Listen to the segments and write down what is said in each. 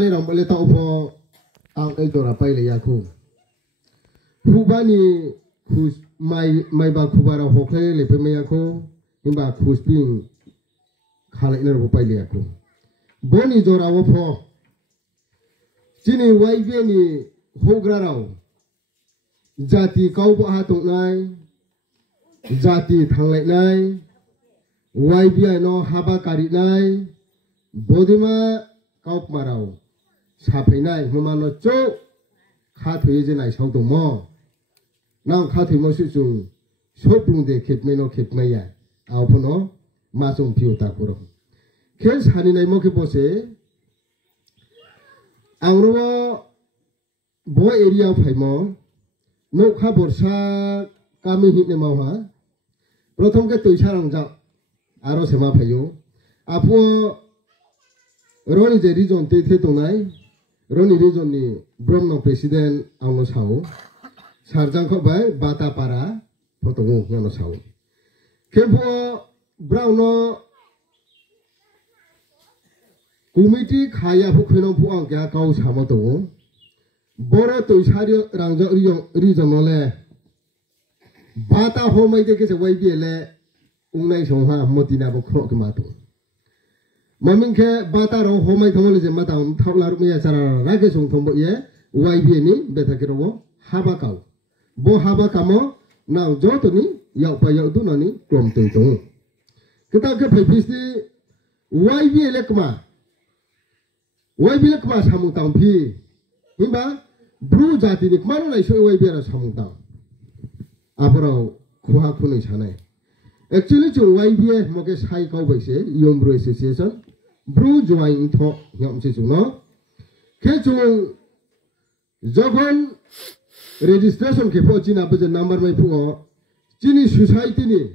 นี่เราไม่ได้ต้องพอเอาไอ้ตัวเราไปเลยยาคูคูบ้านนี้คูไม่บางคูบ้านเราหกเลยไปไม่ยาคูนี่บางคูสปริงขาเลยนี่เราไปเลยยาคูบอนี่ตัวเราพอจีนี่ไว้เวียนี่หกเราjati kau buat hatung nai jati thanglai nai YBI no haba kari nai bodima kau marau sapai nai humano cho kha thoi je nai sau tung mo nang kha thoi mo su chung sopung de khep me no khep me ya au phono ma chung phiu ta puro khes hani nai mo ke bose angro bo area phai mo no khabor sa kami hitne mau ha prothom ke tuisa rangjak aro sema phayo apo roni je region te the tongnai roni region ni bromno president angno sao sarjang kho bai bata para photongo ngano sao kempo browno committee khaya phu khino phu ang kya kau samo to boro tuisari rangja region le bata homai de ke wai bi le ungnai songha motina bo khro ke mato mamin ke bata ro homai thomole je mata thawla ru ya chara ra ke song thombo ye wai bi ni betha ke ro haba kau bo haba kamo na jo to ni yau pa yau tu na ni klom tu tu kita ke phai phis ni wai bi le kma samu tang phi himba bru jati ni kmano lai soi wai bera samungta apro khuha khunai sanai actually jo wai bia moke sai kau bai se yom bru association bru join tho yom se no ke jo jogon registration ke pho china pa number mai phu chini society ni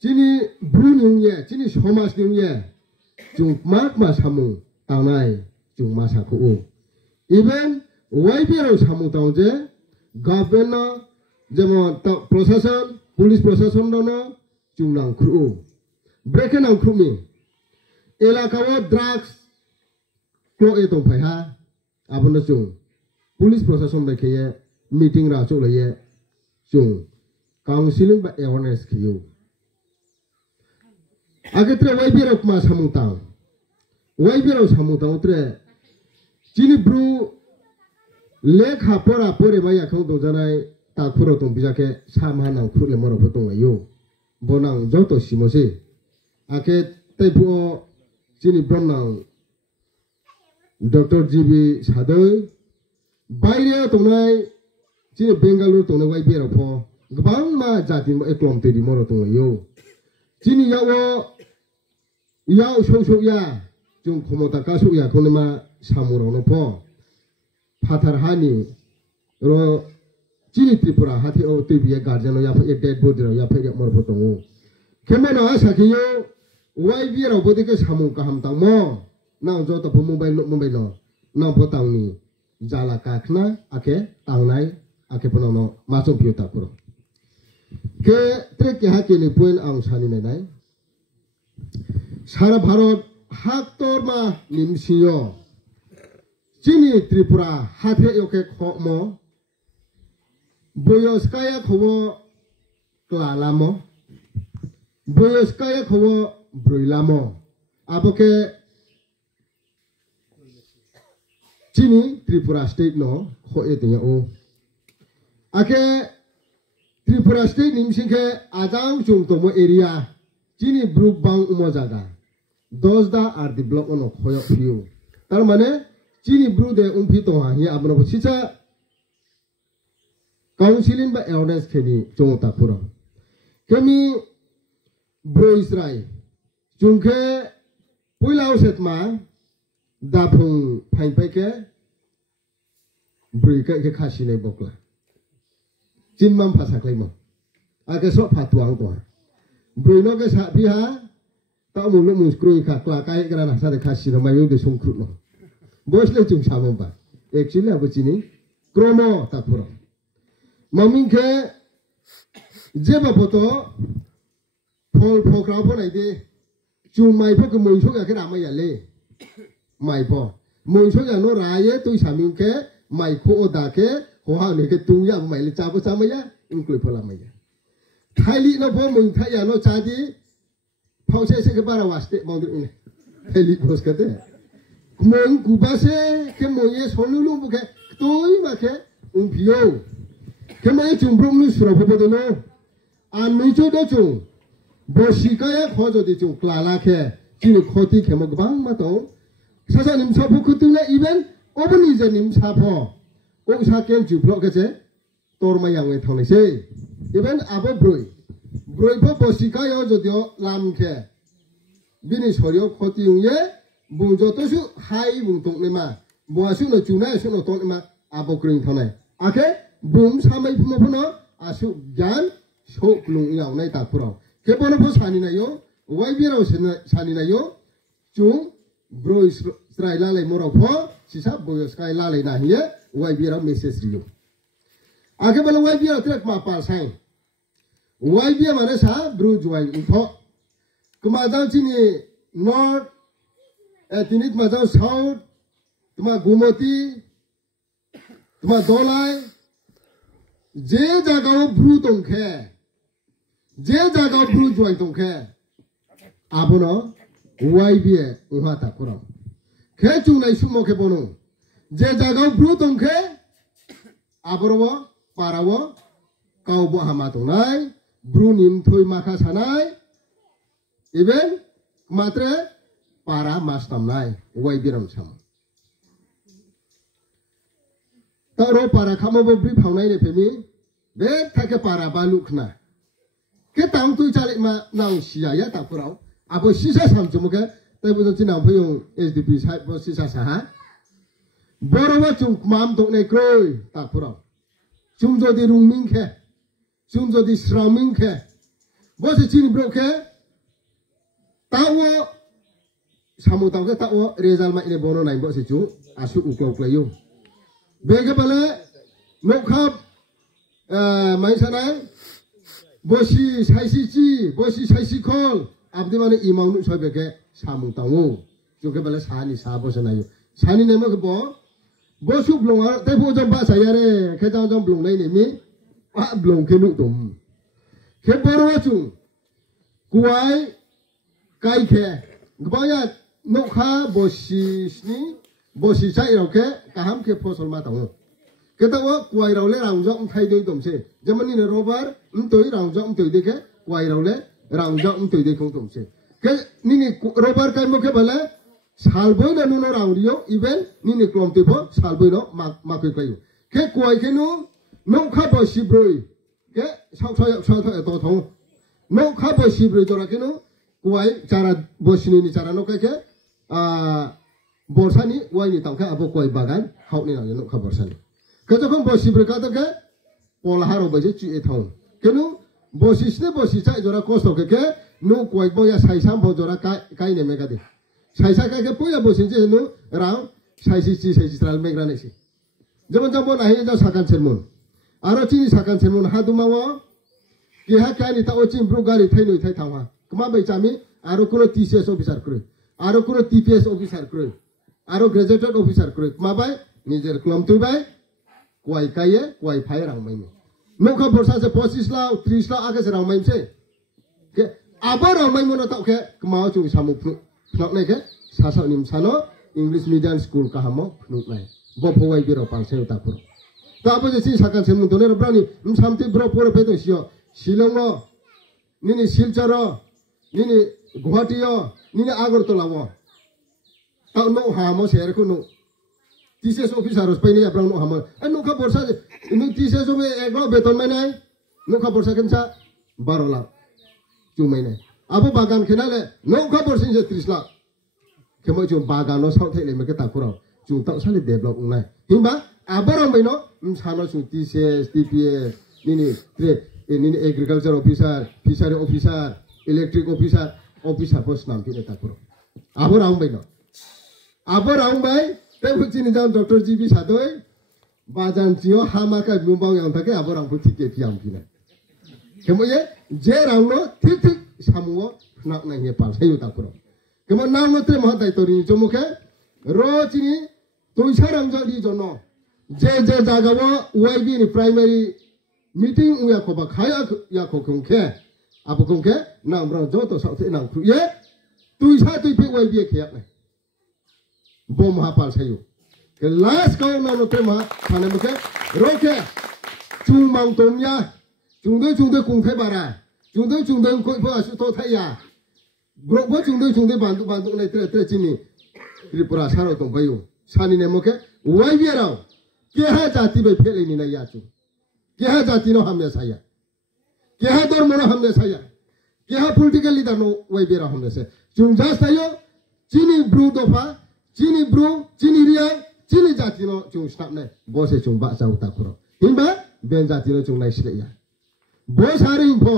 chini bru ni ye chini somas ni ye jo mak ma samung tanai jo ma sa khu even YBI samung tahu je government jemo procession police procession dono jumlang kru breaking ang kru mi elakawo drugs klo eto phai ha abon chung police procession ba khye meeting ra chu le ye chung counseling ba awareness khiyo agetre YBI ma samung tahu YBI samung tahu tre chini bru lekha pora pore maya khong do janai ta khuro tong bijake samha nang khurle moro photong ayo bonang joto simose ake taipu chini bromnang Dr. GB sadoi baire tongnai chini Bengaluru tongnai wai bera pho gbang ma jati mo eklom te di moro tong ayo chini yaw so ya chung khomota ka su ya khonema samuro no pho Fathar hani ro chini Tripura hati o tibiye guardian ya fa dead body ya fa mor photongo kemana sakhiyo YBI ro bodi ke samung kaham tang mo nang jo to mumbai lo nang photang ni jala kakhna ake tangnai ake ponono masuk piota puro ke trek ke hake ni point ang sani nai sara bharat hak tor ma nimsiyo chini Tripura hape yoke khokmo boyoskaya khowo klalamo boyoskaya khowo broilamo aboke chini Tripura state no kho etenya o ake Tripura state nimsingke ajang chungtomo area chini brook bang umo jaga dosda ar the block ono khoyo phiu tar mane chini bru de umpi to ha hi abno bu chicha counseling ba awareness kheni chongta puro kemi bro Israel chungkhe puilau setma dapung phai pai ke bru ke khasi nei bokla chinmam phasa klaimo age so phatuang to bru no ke sa bi ha ta mu lu mu skrui kha kla kai gra na sa de khasi no mayu de songkru no bosle chung samong ba actually abu chini kromo ta puro mamin ke jeba photo phol phokra pho nai de chu mai pho ke moi so ya ke ra ma ya le mai pho Mungkin ya no raya tu sambil ke mai ko oda ke hoa ni ke tungya mai le capo sama ya include pola mai ya. Thailand no po mung thaya no jadi pau se ke bara waste mau ini. Thailand bos kata. Mung kubase ke moye sonulu buke toi make umpio. Ke moye jumbrum lu surah po no. Anu do chung. Bosika ya khojo di chung klala ke. Kini khoti ke mo gbang ma to. Sasa nim sapo kutunya even obani je nim sapo. Ong sa ken ju blok ke je. Tor ma yang we thong se. Even abo broi. Broi po bosika ya jo dio lam ke. Bini sorio khoti yung ye. Bung jo to su hai bung tong ne ma. Bua su no chu na su no tong ne ma. Abo kring thong nai. Ake bung samai pmo pno asu gan sok lung yaw nai ta puro. Ke bono po sani na yo. Wai bi rao sani na yo. Chung bro strai la lai moro po. Sisa boyo skai la lai na hiye. Wai bi rao message riyo. Ake bono wai bi rao trek ma pa sain. Wai bi mana sa bro juai info. Kemadang sini north. Tinit madang south. Tuma gumoti. Tuma dolai. Je jagao bro tongke. Je jagao bro juai tongke. Abono wai biye uha ta kurang. Ke chunai sumo ke bono. Je jagao bro tongke. Aboro parawo kau bo hama tongnai. Bro nim thoi maka sanai. Even matre para mas tamnai wai biram sam. Taro para kamo bo bri phaunai ne phemi. Be thake para balukna. Ke tam tu chalik ma nang sia ya ta purau. Abo sisa sam chumuke tai bu chin nang phayong SDP side bo sisa sa. Borowa chung mam tok nei kroi ta purau. Chung jo di rung ming khe. Chung jo di sram ming khe. Bo se chin bro khe. Tawo samu tawo ke tawo result ma ine bono nai bo se chu asu uklo klayu. Bege bale nokhap mai sanai bosi saisi chi bosi saisi khol abdi mane imang nu sobe ke samu tawo chu ke bale sani sa bo sanayu sani ne mo ke bo bosu blong te bo jom ba sa yare ke jang jom blong nai ne mi a blong ke nu tum ke boro chu kuai kai ke gbaya nokha bosi ni bosi sai ro ke kaham ke phosol ma tawo kita wa kuai rau le rang jong thai doi tom se jamani ne robar toi rang jong toi de ke kuai rau le rang jong toi de khong tom se ke ni robar kai mo ke bale sal boi na no rang rio even ni klom te pho sal boi no ma kai kai ke kuai ke no kha bo si broi ke sau to thong no kha bo si broi to ra ke no kuai cara bosini ni cara no ke borsani wai ni tangka abo kuai bagan hau ni no kha borsani Kajokon bosi berkata ke pola haro baje cu etong. Kenu bosi sne bosi cai jora kosto ke nu kuai boya sai sam bo jora kai ne mega de. Sai kai ke poya bosi je nu rang sai si stral megra ne si. Jamon nahi ja sakan sermon. Aro chini sakan sermon hadumawa ki ha kai ni ta ochin bru gari thai noi thai thangwa. Kma bai chami aro kuno TCS officer kru. Aro kuno TPS officer kru. Aro graduate officer kru. Kma bai nijer klom tu bai kuai kaya kuai phai rang mai no kha borsa se 25 लाख 30 लाख आगे से rang mai se ke aba rang mai mono ta ke kmao chu samu phnak nei ke sa sa nim sano English medium school ka hamo phnuk nai bo phowai bi ro pang se ta pur ta bo je si sakan se mun to ne ro brani samti bro por pe to sio Shillong no nini Silchar nini Guwahati nini Agartala wo ta no ha mo ser ku no TCS officer harus paine aprang no hamar anu kha borsa nu TCS me eklo beton mai nai nu kha borsa kensa 12 lakh chu mai nai abo bagan khenale nu kha borsin je 30 lakh kemo chu bagan no sau thai le me ke ta khuro chu ta sali develop nai himba abarang mai no sano chu TCS TPS nini agriculture officer fishery officer electric officer post nam pine ta khuro abarang mai no abarang mai Tapi cini jam dokter GB sadoi, bajan cio hama ka bumbang yang tak apa orang putih ke tiang pina. Kemudian jerang no titik samuo nak nanya pal saya tak kurang. Kemudian nama tu mahat itu ni cuma ke ro cini tôi sẽ làm cho đi cho nó je jaga wo YB ni primary meeting uya ko ba khaya ya ko kong khe apo kong khe na bro jo to sa the nang khu ye tôi sa tôi pe YB khe ne bom ha pal sayo ke last ko na no te ma thane mo ke ro ke chung mang tom ya chung de kong thai ba ra chung de ko ba su to thai ya bro bo chung de ban tu ne tre chini tripura sa ro tong bayo sani ne mo ke YB ra क्या जाति में फैले नहीं या चुन क्या जाति नो हमने साया क्या धर्म नो हमने साया क्या पॉलिटिकल लीडर नो वही बेरा हमने से चुन जाता यो चीनी ब्रू दोफा चीनी ब्रू चीनी रिया चीनी जाति नो चुन स्टाप ने बोसे चुन बासा उता करो हिंबा बेन जाति नो चुन नहीं सिले या बोस हारे इंफो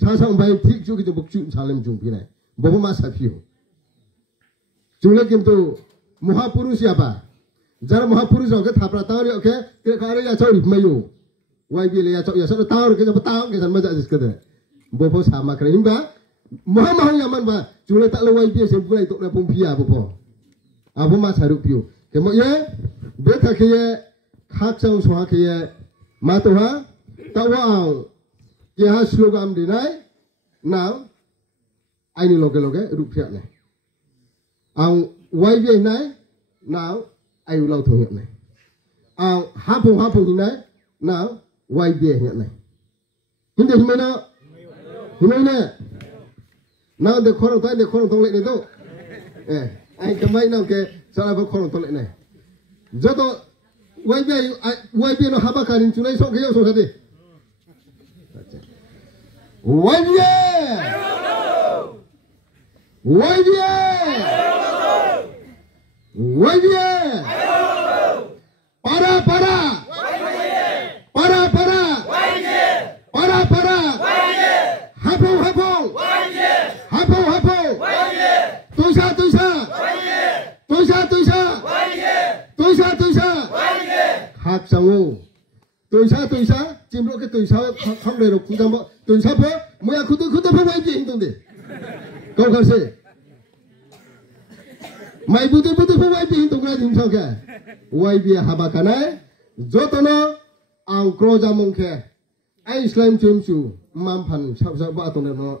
सासांग भाई ठीक चुकी तो बुक चुन सालेम चुन भी नहीं बहुमा साफियो चुनले किंतु महापुरुष या बा जरा महापुरुष हो के थापरा तावरी ओके के खारे या चौरी मयो YB ले या चौ या सब तावर के जब ताव के सन मजा जिसके दे बोफो सामा करे हिंबा महा यामन बा जुले tak le YB से पुरै तो ना पुंपिया बोफो आबो मा सारु पियो के म ये बेथा के ये खाक चौ सोहा के ये मा तो हा तावाव के हा स्लोगान दिनाय नाउ आइनि लगे लगे रुपिया ने आं YB नाय now ai lâu thôi hiện này hấp hiện này nào quay về hiện này hiện tại mình nó hiện này nào để khoan thong lại này đâu anh cái máy nào cái sao lại khoan thong lại này giờ tôi quay về nó hấp cả những chuyện này xong cái gì xong rồi đi quay về tôi sa chim lỗ cái tôi sa không để được cũng tao tôi sa phớ mới à tôi phớ quay gì hình đi câu khởi sự mày bút phớ quay gì hình ra hình sao kìa quay bia haba cái này cho tôi nó ang cross ra mông kìa anh slime chim chu mam phan sao ba tôi nó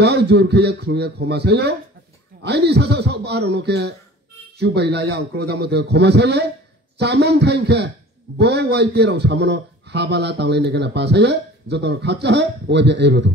yao jur kìa khuya khoma sayo anh đi sao ba nó kìa chu bay lại yang cross ra mông kìa khoma sayo चामन थाइन के बो वाई पेराव सामनो हाबाला तांगले ने केना पासाये जतन खाचा है ओबे एरो तो